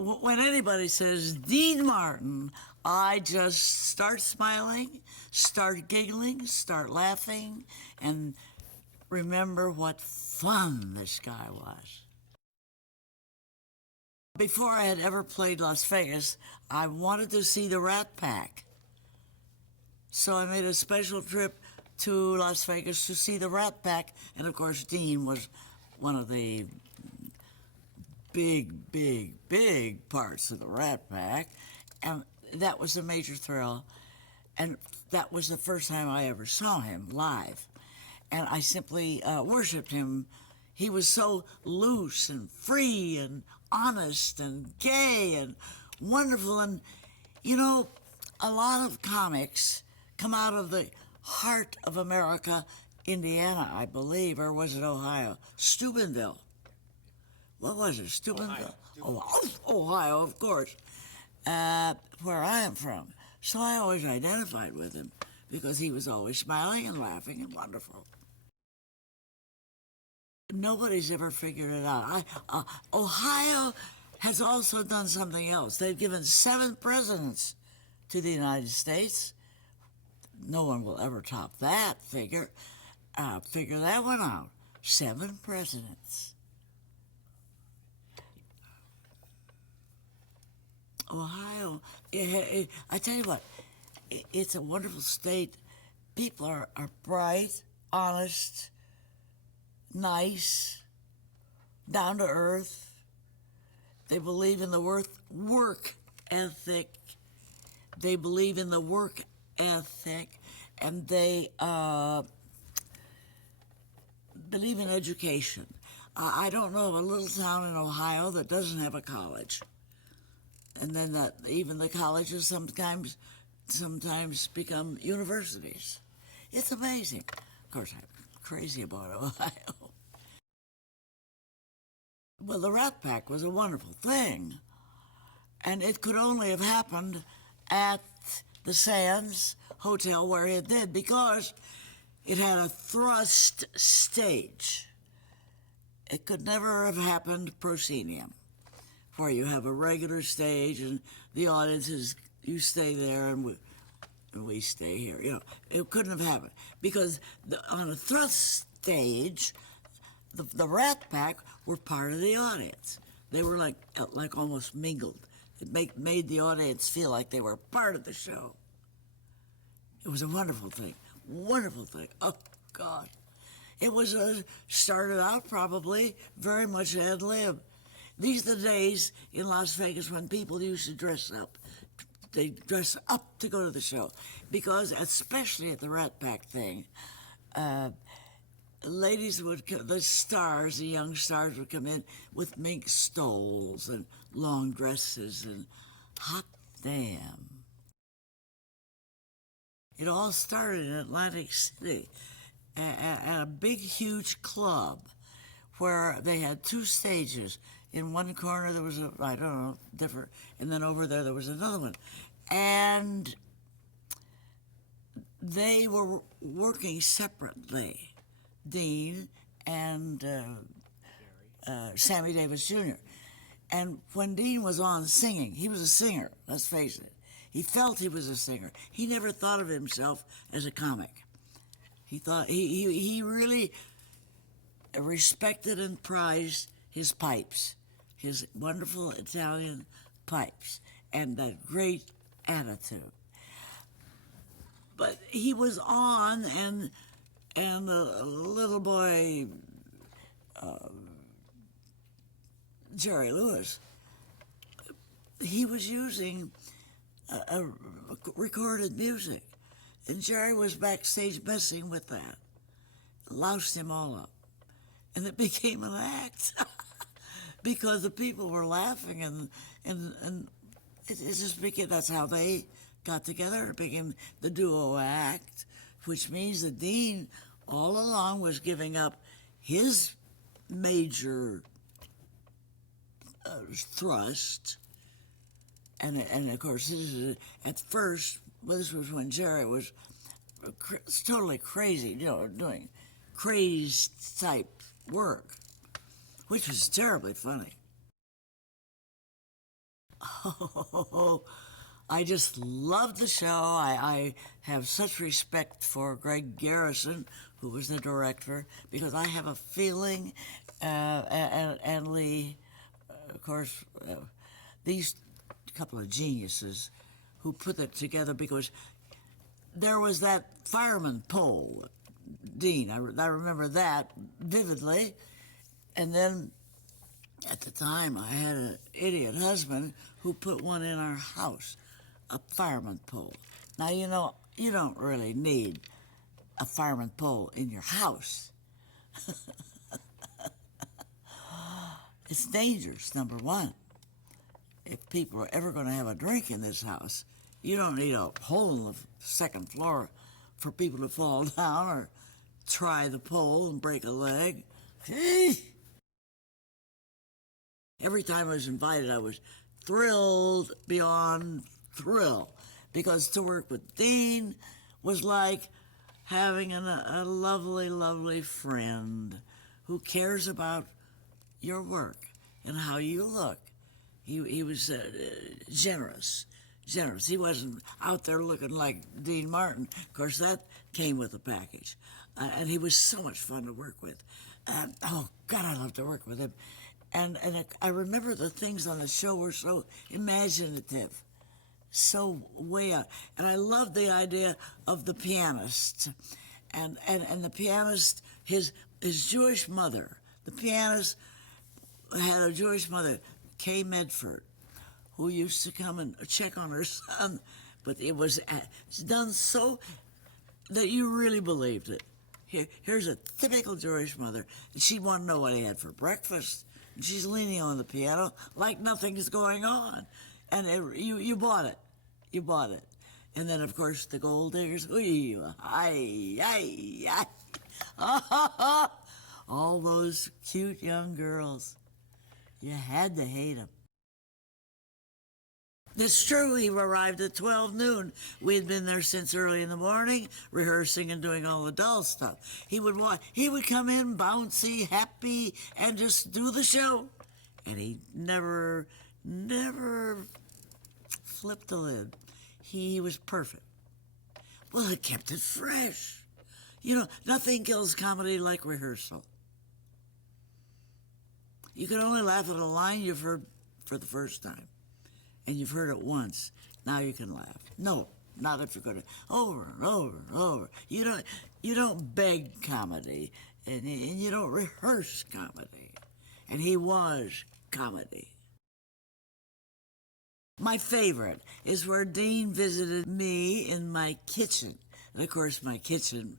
When anybody says Dean Martin, I just start smiling, start giggling, start laughing, and remember what fun this guy was. Before I had ever played Las Vegas, I wanted to see the Rat Pack. So I made a special trip to Las Vegas to see the Rat Pack, and of course Dean was one of the big parts of the Rat Pack, and that was a major thrill, and that was the first time I ever saw him live, and I simply worshipped him. He was so loose and free and honest and gay and wonderful, and you know, a lot of comics come out of the heart of America, Indiana, I believe, or was it Ohio? Steubenville. What was it? Steubenville? Ohio, of course, where I am from. So I always identified with him because he was always smiling and laughing and wonderful. Nobody's ever figured it out. Ohio has also done something else. They've given 7 presidents to the United States. No one will ever top that figure. Figure that one out. 7 presidents. Ohio, I tell you what, it's a wonderful state. People are bright, honest, nice, down to earth. They believe in the work ethic. They believe in the work ethic, and they believe in education. I don't know of a little town in Ohio that doesn't have a college. And then even the colleges sometimes become universities. It's amazing. Of course, I'm crazy about Ohio. Well, the Rat Pack was a wonderful thing, and it could only have happened at the Sands Hotel where it did because it had a thrust stage. It could never have happened proscenium, where you have a regular stage and the audience is, you stay there and we stay here. You know, it couldn't have happened because on a thrust stage, the Rat Pack were part of the audience. They were like almost mingled. It made the audience feel like they were part of the show. It was a wonderful thing. Wonderful thing. Oh, God. It was started out probably very much ad lib. These are the days in Las Vegas when people used to dress up. They dress up to go to the show because, especially at the Rat Pack thing, ladies would, the stars, the young stars would come in with mink stoles and long dresses and hot damn. It all started in Atlantic City at a big, huge club where they had 2 stages. In one corner there was I don't know, different, and then over there was another one. And they were working separately, Dean and Sammy Davis Jr. And when Dean was on singing, he was a singer, let's face it. He felt he was a singer. He never thought of himself as a comic. He thought he really respected and prized his pipes, his wonderful Italian pipes, and that great attitude. But he was on, and a little boy, Jerry Lewis, he was using a recorded music, and Jerry was backstage messing with that, loused him all up, and it became an act because the people were laughing, and it just became, that's how they got together. It became the duo act, which means that Dean all along was giving up his major thrust. And of course, this is, at first, well, this was when Jerry was totally crazy, you know, doing crazed type work, which was terribly funny. Oh, I just loved the show. I have such respect for Greg Garrison, who was the director, because I have a feeling, and Lee, of course, these couple of geniuses who put it together, because there was that fireman pole, Dean. I remember that vividly. And then at the time, I had an idiot husband who put one in our house, a fireman pole. Now, you know, you don't really need a fireman pole in your house. It's dangerous, number one. If people are ever going to have a drink in this house, you don't need a hole in the second floor for people to fall down or try the pole and break a leg. Every time I was invited, I was thrilled beyond thrill, because to work with Dean was like having a lovely, lovely friend who cares about your work and how you look. He was generous. He wasn't out there looking like Dean Marttn. Of course, that came with the package. And he was so much fun to work with. Oh, God, I love to work with him. And I remember the things on the show were so imaginative, so way out. And I loved the idea of the pianist. And the pianist, his Jewish mother, the pianist had a Jewish mother, Kay Medford, who used to come and check on her son, but it was done so that you really believed it. Here's a typical Jewish mother, and she wanted to know what he had for breakfast. And she's leaning on the piano like nothing's going on. And you bought it. You bought it. And then, of course, the gold diggers. All those cute young girls. You had to hate them. It's true, he arrived at 12 noon. We had been there since early in the morning, rehearsing and doing all the dull stuff. He would come in bouncy, happy, and just do the show. And he never flipped the lid. He was perfect. Well, it kept it fresh. You know, nothing kills comedy like rehearsal. You can only laugh at a line you've heard for the first time. And you've heard it once. Now you can laugh. No, not if you're going to over and over and over. You don't beg comedy, and you don't rehearse comedy. And he was comedy. My favorite is where Dean visited me in my kitchen. And of course, my kitchen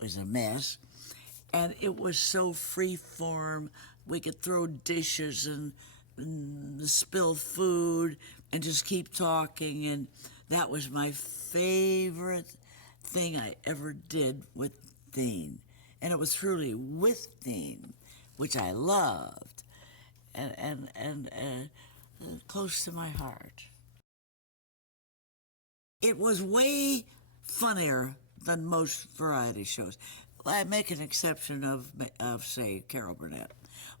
was a mess, and it was so free-form. We could throw dishes and spill food and just keep talking, and that was my favorite thing I ever did with Dean. And it was truly with Dean, which I loved, and close to my heart. It was way funnier than most variety shows. I make an exception of say, Carol Burnett.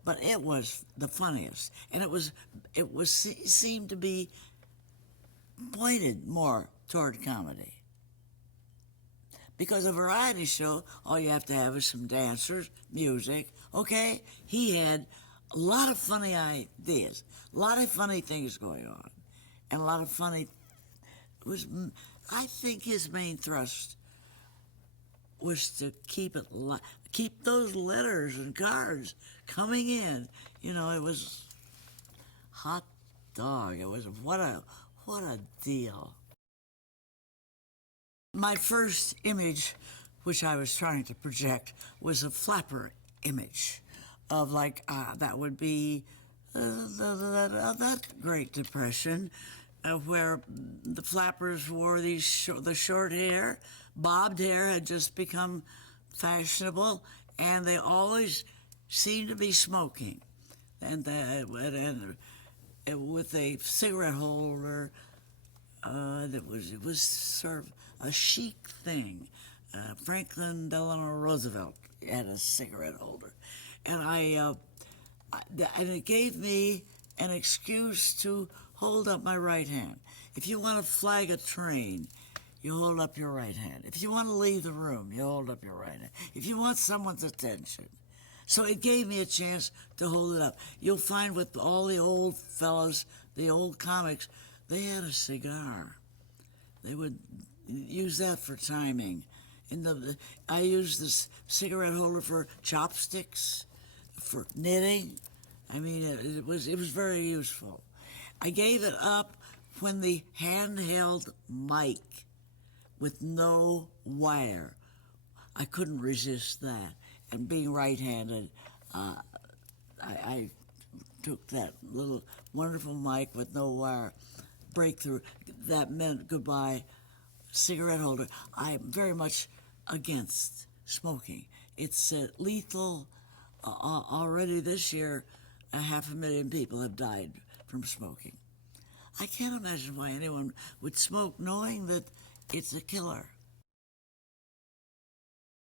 But it was the funniest, and it seemed to be pointed more toward comedy. Because a variety show, all you have to have is some dancers, music, okay? He had a lot of funny ideas, a lot of funny things going on, and a lot of funny. I think his main thrust was to keep those letters and cards coming in. You know, it was hot dog. It was what a deal. My first image, which I was trying to project, was a flapper image of that would be that Great Depression, where the flappers wore the short hair. Bobbed hair had just become fashionable, and they always seemed to be smoking, and with a cigarette holder. It was sort of a chic thing. Franklin Delano Roosevelt had a cigarette holder, and and it gave me an excuse to hold up my right hand. If you want to flag a train, you hold up your right hand. If you want to leave the room, you hold up your right hand. If you want someone's attention. So it gave me a chance to hold it up. You'll find with all the old fellows, the old comics, they had a cigar. They would use that for timing. I used this cigarette holder for chopsticks, for knitting. I mean, it was very useful. I gave it up when the handheld mic with no wire. I couldn't resist that. And being right-handed, I took that little wonderful mic with no wire breakthrough. That meant goodbye. Cigarette holder. I'm very much against smoking. It's lethal. Already this year, 500,000 people have died from smoking. I can't imagine why anyone would smoke knowing that it's a killer.